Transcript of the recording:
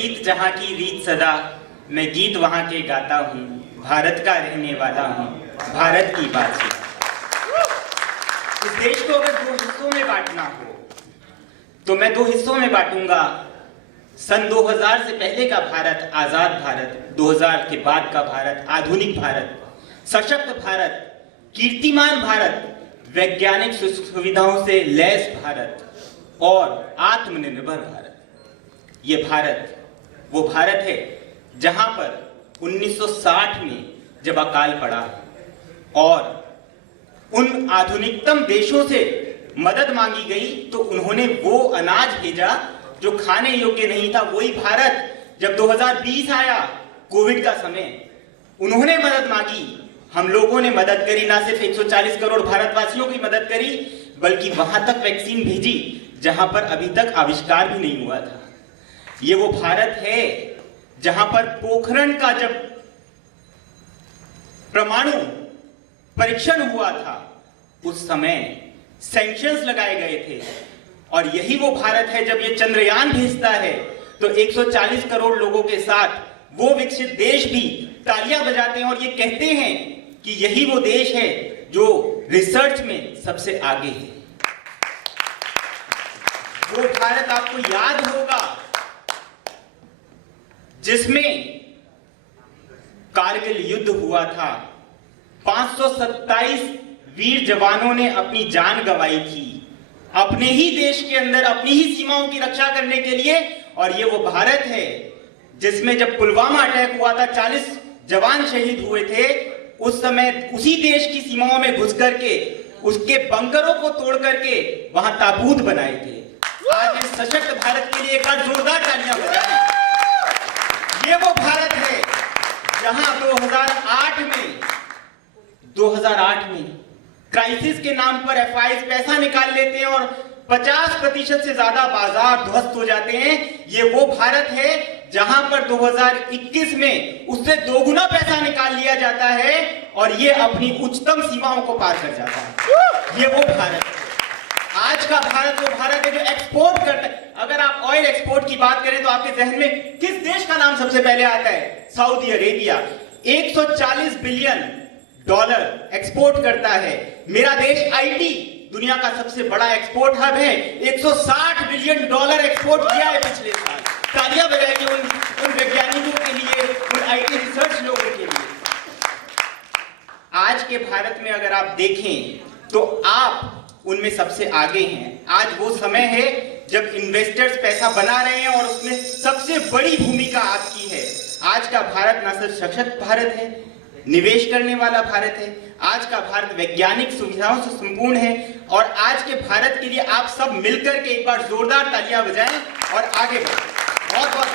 प्रीत जहाँ की रीत सदा, मैं गीत वहाँ के गाता हूँ, भारत का रहने वाला हूँ, भारत की बात है। इस देश को अगर दो हिस्सों में बांटना हो तो मैं दो हिस्सों में बांटूंगा। सन 2000 से पहले का भारत आजाद भारत, 2000 के बाद का भारत आधुनिक भारत, सशक्त भारत, कीर्तिमान भारत, वैज्ञानिक सुविधाओं से लैस भारत और आत्मनिर्भर भारत। ये भारत वो भारत है जहां पर 1960 में जब अकाल पड़ा और उन आधुनिकतम देशों से मदद मांगी गई तो उन्होंने वो अनाज भेजा जो खाने योग्य नहीं था। वही भारत जब 2020 आया, कोविड का समय, उन्होंने मदद मांगी, हम लोगों ने मदद करी। ना सिर्फ 140 करोड़ भारतवासियों की मदद करी, बल्कि वहां तक वैक्सीन भेजी जहां पर अभी तक आविष्कार भी नहीं हुआ था। ये वो भारत है जहां पर पोखरण का जब परमाणु परीक्षण हुआ था उस समय सैंक्शंस लगाए गए थे। और यही वो भारत है जब ये चंद्रयान भेजता है तो 140 करोड़ लोगों के साथ वो विकसित देश भी तालियां बजाते हैं और ये कहते हैं कि यही वो देश है जो रिसर्च में सबसे आगे है। वो भारत आपको याद होगा जिसमें कारगिल युद्ध हुआ था, 527 वीर जवानों ने अपनी जान गंवाई थी अपने ही देश के अंदर अपनी ही सीमाओं की रक्षा करने के लिए। और ये वो भारत है जिसमें जब पुलवामा अटैक हुआ था, 40 जवान शहीद हुए थे, उस समय उसी देश की सीमाओं में घुस करके उसके बंकरों को तोड़ करके वहां ताबूत बनाए थे। आज इस सशक्त भारत के लिए एक बार जोरदार तालियां बजाएं। ये वो भारत है जहां 2008 में क्राइसिस के नाम पर एफआईज पैसा निकाल लेते हैं और 50% से ज्यादा बाजार ध्वस्त हो जाते हैं। ये वो भारत है जहां पर 2021 में उससे दोगुना पैसा निकाल लिया जाता है और ये अपनी उच्चतम सीमाओं को पार कर जाता है। ये वो भारत है। आज का भारत वो भारत है जो एक्सपोर्ट करता है। अगर आप ऑयल एक्सपोर्ट की बात करें तो आपके जहन में किस देश का नाम सबसे पहले आता है? Saudi Arabia. 140 billion dollar export करता है। मेरा देश आईटी दुनिया का सबसे बड़ा एक्सपोर्ट हब है, 160 बिलियन डॉलर एक्सपोर्ट किया है पिछले साल। तालियां बजाइए उन वैज्ञानिकों के लिए, उन आईटी रिसर्च लोगों के लिए। आज के भारत में अगर आप देखें तो आप उनमें सबसे आगे हैं। आज वो समय है जब इन्वेस्टर्स पैसा बना रहे हैं और उसमें सबसे बड़ी भूमिका आपकी है। आज का भारत न सिर्फ सशक्त भारत है, निवेश करने वाला भारत है, आज का भारत वैज्ञानिक सुविधाओं से संपूर्ण है। और आज के भारत के लिए आप सब मिलकर के एक बार जोरदार तालियां बजाएं और आगे बढ़ें। बहुत बहुत